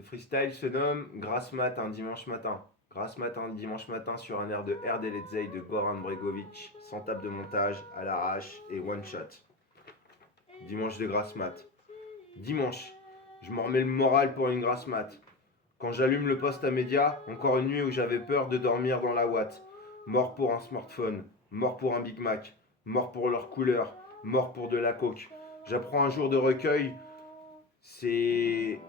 Ce freestyle se nomme Grasse Mat un dimanche matin. Grasse Mat un dimanche matin sur un air de Erdelezei de Goran Bregovic, sans table de montage, à l'arrache et one shot. Dimanche de Grasse Mat. Dimanche, je m'en remets le moral pour une grasse mat. Quand j'allume le poste à médias, encore une nuit où j'avais peur de dormir dans la Watt. Mort pour un smartphone, mort pour un Big Mac, mort pour leur couleur, mort pour de la coke. J'apprends un jour de recueil, ces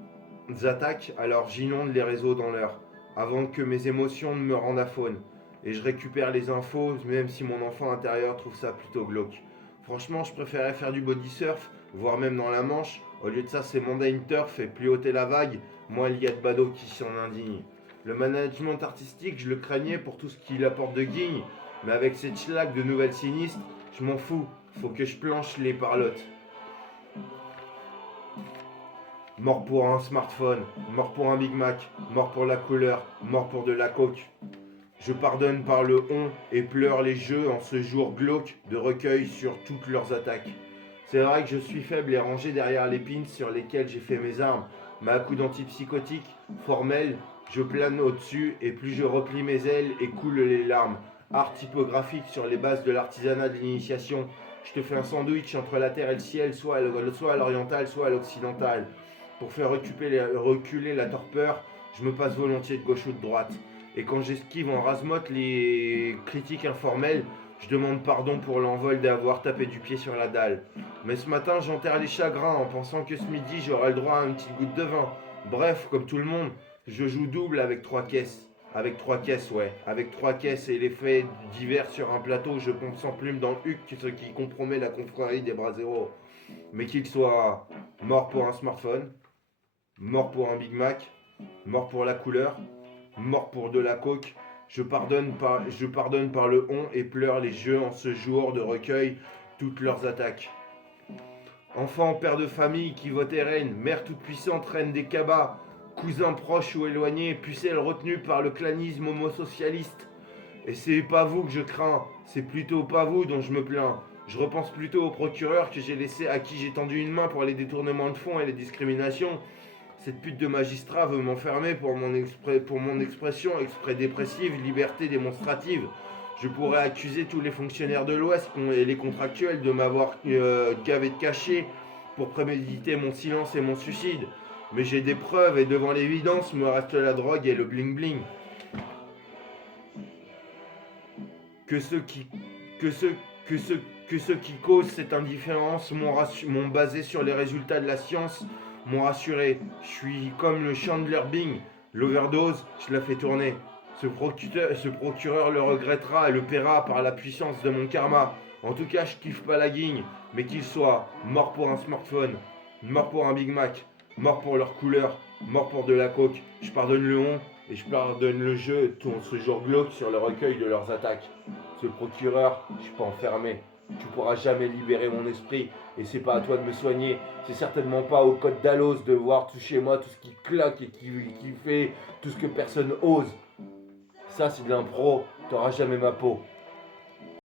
attaques, alors j'inonde les réseaux dans l'heure, avant que mes émotions ne me rendent à faune. Et je récupère les infos, même si mon enfant intérieur trouve ça plutôt glauque. Franchement, je préférais faire du body surf, voire même dans la Manche. Au lieu de ça, c'est Mondaine Turf et plus ôter la vague, moins il y a de badauds qui s'en indignent. Le management artistique, je le craignais pour tout ce qu'il apporte de guigne, mais avec cette schlague de nouvelles sinistres, je m'en fous, faut que je planche les parlottes. Mort pour un smartphone, mort pour un Big Mac, mort pour la couleur, mort pour de la coke. Je pardonne par le on et pleure les jeux en ce jour glauque de recueil sur toutes leurs attaques. C'est vrai que je suis faible et rangé derrière les pins sur lesquels j'ai fait mes armes, mais à coups d'antipsychotiques, formels, je plane au-dessus et plus je replie mes ailes et coule les larmes. Art typographique sur les bases de l'artisanat de l'initiation. Je te fais un sandwich entre la terre et le ciel, soit à l'oriental, soit à l'occidental. Pour faire reculer la torpeur, je me passe volontiers de gauche ou de droite. Et quand j'esquive en rase-motte les critiques informelles, je demande pardon pour l'envol d'avoir tapé du pied sur la dalle. Mais ce matin, j'enterre les chagrins en pensant que ce midi, j'aurai le droit à une petite goutte de vin. Bref, comme tout le monde, je joue double avec 3 caisses. Avec 3 caisses, ouais. Avec 3 caisses et l'effet divers sur un plateau, je pompe sans plume dans le huc, ce qui compromet la confrérie des bras zéro. Mais qu'il soit mort pour un smartphone, mort pour un Big Mac, mort pour la couleur, mort pour de la coke, je pardonne par le on et pleure les jeux en ce jour de recueil toutes leurs attaques. Enfant, père de famille qui votait reine, mère toute puissante, reine des cabas, cousin proche ou éloigné, pucelle retenue par le clanisme homo-socialiste. Et c'est pas vous que je crains, c'est plutôt pas vous dont je me plains. Je repense plutôt au procureur que j'ai laissé à qui j'ai tendu une main pour les détournements de fonds et les discriminations. Cette pute de magistrat veut m'enfermer pour mon expression exprès dépressive, liberté démonstrative. Je pourrais accuser tous les fonctionnaires de l'Ouest et les contractuels de m'avoir gavé de cachets pour préméditer mon silence et mon suicide. Mais j'ai des preuves et devant l'évidence me reste la drogue et le bling bling. Que ceux qui, que ceux, que ceux qui causent cette indifférence m'ont basé sur les résultats de la science, m'ont rassuré. Je suis comme le Chandler Bing. L'overdose, je la fais tourner. Ce procureur le regrettera et le paiera par la puissance de mon karma. En tout cas, je kiffe pas la guigne, mais qu'il soit mort pour un smartphone, mort pour un Big Mac, mort pour leur couleur, mort pour de la coke. Je pardonne le on et je pardonne le jeu, tout ce jour glauque sur le recueil de leurs attaques. Ce procureur, je suis pas enfermé. Tu pourras jamais libérer mon esprit et c'est pas à toi de me soigner. C'est certainement pas au code d'Alos de voir tout chez moi tout ce qui claque et qui fait tout ce que personne ose. Ça, c'est de l'impro. T'auras jamais ma peau.